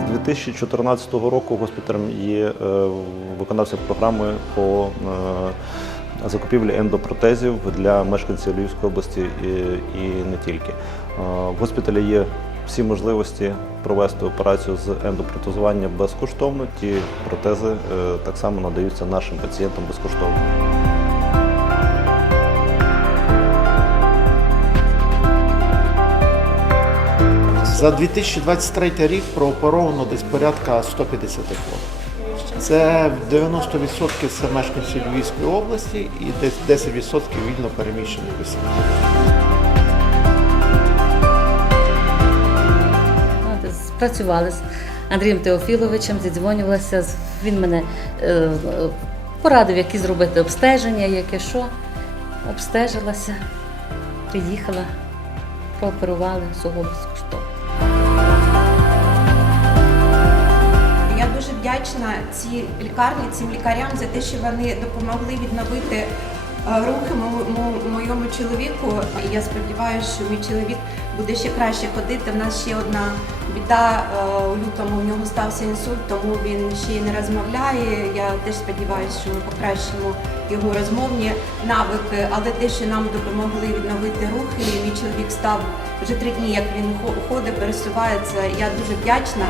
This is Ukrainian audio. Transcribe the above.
2014 року госпіталем є е, виконався програми по е, закупівлі ендопротезів для мешканців Львівської області і, не тільки. Е, В госпіталі є всі можливості провести операцію з ендопротезування безкоштовно. Ті протези так само надаються нашим пацієнтам безкоштовно. За 2023 рік прооперовано десь порядка 150 хворих. Це 90% це мешканці Львівської області і десь 10% вільно переміщених осіб. От, Спрацювали з Андрієм Теофіловичем, зідзвонювалася. Він мене е, порадив, які зробити обстеження, яке що. Обстежилася, приїхала, прооперували всього вдячна цій лікарні, цим лікарям за те, що вони допомогли відновити е, рухи мо- мо- моєму чоловіку. І я сподіваюся, що мій чоловік буде ще краще ходити. В нас ще одна біда е, у лютому. У нього стався інсульт, тому він ще й не розмовляє. Я теж сподіваюся, що ми покращимо його розмовні навики, але те, що нам допомогли відновити рухи, і мій чоловік став вже три дні, як він хо- ходить, пересувається. Я дуже вдячна.